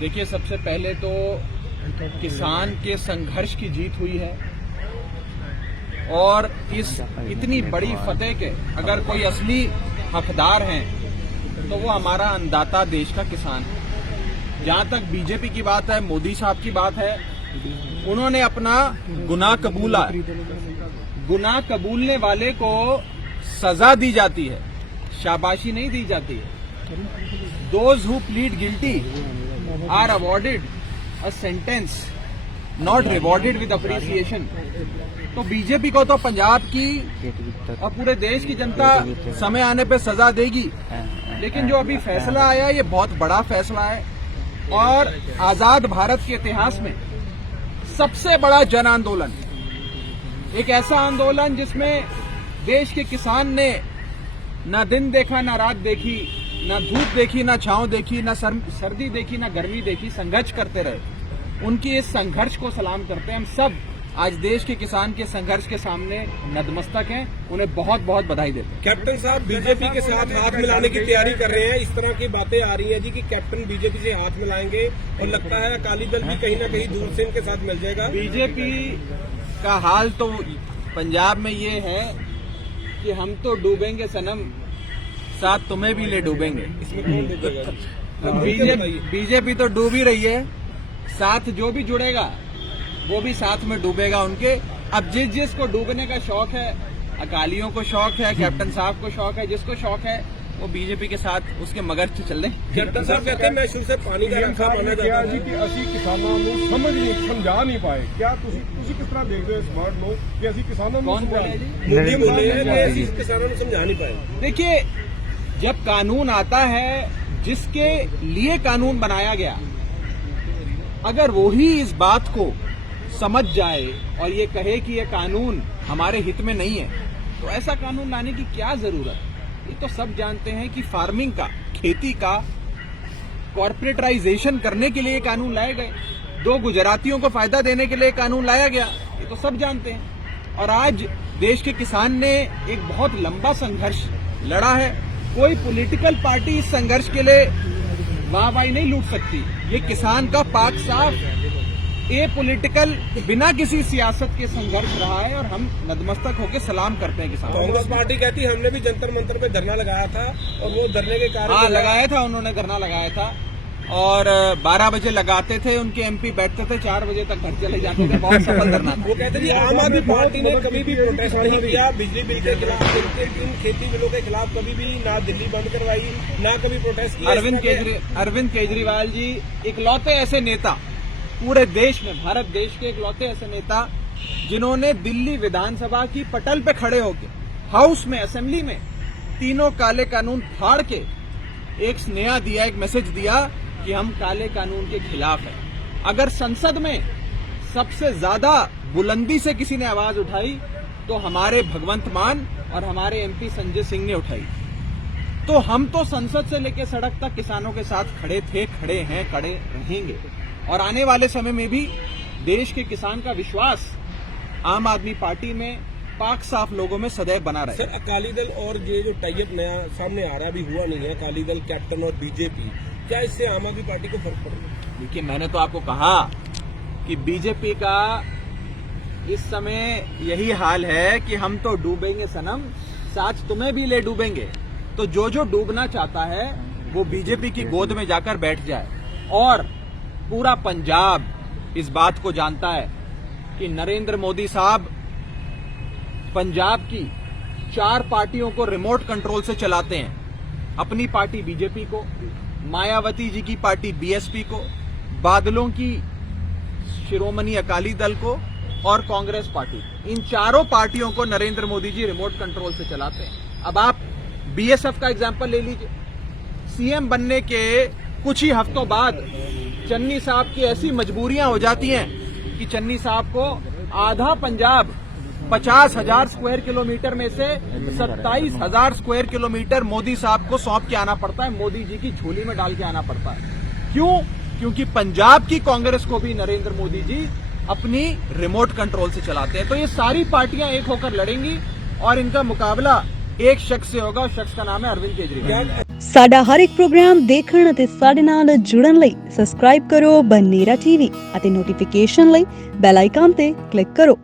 देखिए, सबसे पहले तो किसान के संघर्ष की जीत हुई है और इस इतनी बड़ी फतेह के अगर कोई असली हकदार हैं तो वो हमारा अन्नदाता देश का किसान है। जहां तक बीजेपी की बात है, मोदी साहब की बात है, उन्होंने अपना गुनाह कबूला। गुनाह कबूलने वाले को सजा दी जाती है, शाबाशी नहीं दी जाती है। Those who plead guilty are awarded a sentence, not rewarded with appreciation. तो बीजेपी को तो पंजाब की और पूरे देश की जनता समय आने पे सजा देगी, लेकिन जो अभी फैसला आया ये बहुत बड़ा फैसला है और आजाद भारत के इतिहास में सबसे बड़ा जन आंदोलन, एक ऐसा आंदोलन जिसमें देश के किसान ने ना दिन देखा, ना रात देखी, ना धूप देखी, ना छांव देखी, ना सर्दी देखी, ना गर्मी देखी, संघर्ष करते रहे। उनकी इस संघर्ष को सलाम करते हैं। हम सब आज देश के किसान के संघर्ष के सामने नतमस्तक हैं, उन्हें बहुत बहुत बधाई देते हैं। कैप्टन साहब बीजेपी के साथ हाथ मिलाने की तैयारी कर रहे हैं, इस तरह की बातें आ रही हैं जी कि कैप्टन बीजेपी से हाथ मिलाएंगे और लगता है अकाली दल भी कहीं ना कहीं दूर से इनके साथ मिल जाएगा। बीजेपी का हाल तो पंजाब में ये है कि हम तो डूबेंगे सनम, साथ तुम्हें भी ले डूबेंगे। इसमें कौन डूबेगा? बीजेपी तो डूब ही रही है, साथ जो भी जुड़ेगा वो भी साथ में डूबेगा उनके। अब जिसको डूबने का शौक है, अकालियों को शौक है, कैप्टन साहब को शौक है, जिसको शौक है वो बीजेपी के साथ उसके मगज से चल रहे। कैप्टन साहब कहते हैं मैं शुरू से पानी का रखा माना जाता है कि ਅਸੀਂ ਕਿਸਾਨਾਂ ਨੂੰ ਸਮਝਾ ਨਹੀਂ ਪਾਏ। क्या ਤੁਸੀਂ किस तरह देखते हो इस वर्ड ਨੂੰ कि ਅਸੀਂ किसानों ਨੂੰ कौन बोले जी? मोदी बोले हैं कि ਅਸੀਂ किसानों को समझा नहीं पाए। देखिए, जब कानून आता है, जिसके लिए कानून बनाया गया, अगर वो ही इस बात को समझ जाए और ये कहे कि ये कानून हमारे हित में नहीं है, तो ऐसा कानून लाने की क्या जरूरत? ये तो सब जानते हैं कि फार्मिंग का, खेती का कॉर्पोरेटाइजेशन करने के लिए कानून लाए गए, 2 गुजरातियों को फायदा देने के लिए कानून लाया गया, ये तो सब जानते हैं। और आज देश के किसान ने एक बहुत लंबा संघर्ष लड़ा है। कोई पॉलिटिकल पार्टी इस संघर्ष के लिए वाहवाही नहीं लूट सकती। ये किसान का पाक साफ ये पॉलिटिकल बिना किसी सियासत के संघर्ष रहा है और हम नतमस्तक होकर सलाम करते हैं किसानों। कांग्रेस पार्टी कहती है हमने भी जंतर मंतर पे धरना लगाया था और वो धरने के कारण लगाया था, उन्होंने धरना लगाया था और 12 बजे लगाते थे, उनके एमपी बैठते थे, 4 बजे तक घर चले जाते थे। बहुत सफल धरना था। वो कहते थे आम आदमी पार्टी ने कभी भी प्रोटेस्ट नहीं किया बिजली बिल के खिलाफ, इन खेती बिलों के खिलाफ कभी भी ना दिल्ली बंद करवाई, ना कभी प्रोटेस्ट किया। अरविंद केजरीवाल जी इकलौते ऐसे नेता पूरे देश में, भारत देश के इकलौते ऐसे नेता जिन्होंने दिल्ली विधानसभा की पटल पे खड़े होकर हाउस में, असेंबली में तीनों काले कानून फाड़ के एक स्नेहा दिया, एक मैसेज दिया कि हम काले कानून के खिलाफ हैं। अगर संसद में सबसे ज्यादा बुलंदी से किसी ने आवाज उठाई तो हमारे भगवंत मान और हमारे एमपी संजय सिंह ने उठाई। तो हम तो संसद से लेकर सड़क तक किसानों के साथ खड़े थे, खड़े हैं, खड़े रहेंगे और आने वाले समय में भी देश के किसान का विश्वास आम आदमी पार्टी में, पाक साफ लोगों में सदैव बना रहे। सर, अकाली दल और ये जो टाइप नया सामने आ रहा है, अभी हुआ नहीं है, अकाली दल, कैप्टन और बीजेपी, क्या इससे आम आदमी पार्टी को फर्क पड़ेगा? देखिए, मैंने तो आपको कहा कि बीजेपी का इस समय यही हाल है कि हम तो डूबेंगे सनम, साथ तुम्हें भी ले डूबेंगे। तो जो डूबना चाहता है वो बीजेपी की गोद में जाकर बैठ जाए। और पूरा पंजाब इस बात को जानता है कि नरेंद्र मोदी साहब पंजाब की 4 पार्टियों को रिमोट कंट्रोल से चलाते हैं। अपनी पार्टी बीजेपी को, मायावती जी की पार्टी बीएसपी को, बादलों की शिरोमणि अकाली दल को और कांग्रेस पार्टी, इन चारों पार्टियों को नरेंद्र मोदी जी रिमोट कंट्रोल से चलाते हैं। अब आप बीएसएफ का एग्जांपल ले लीजिए। सीएम बनने के कुछ ही हफ्तों बाद चन्नी साहब की ऐसी मजबूरियां हो जाती हैं कि चन्नी साहब को आधा पंजाब 50,000 स्क्वायर किलोमीटर में से 27,000 स्क्वायर किलोमीटर मोदी साहब को सौंप के आना पड़ता है, मोदी जी की झोली में डाल के आना पड़ता है। क्यों? क्योंकि पंजाब की कांग्रेस को भी नरेंद्र मोदी जी अपनी रिमोट कंट्रोल से चलाते हैं। तो ये सारी पार्टियां एक होकर लड़ेंगी और इनका मुकाबला एक शख्स से होगा, उस शख्स का नाम है अरविंद केजरीवाल। ਸਾਡਾ ਹਰ ਇੱਕ ਪ੍ਰੋਗਰਾਮ ਦੇਖਣ ਅਤੇ ਸਾਡੇ ਨਾਲ ਜੁੜਨ ਲਈ ਸਬਸਕ੍ਰਾਈਬ ਕਰੋ ਬਨੇਰਾ ਟੀਵੀ ਅਤੇ ਨੋਟੀਫਿਕੇਸ਼ਨ ਲਈ ਬੈਲ ਆਈਕਨ ਤੇ ਕਲਿੱਕ ਕਰੋ।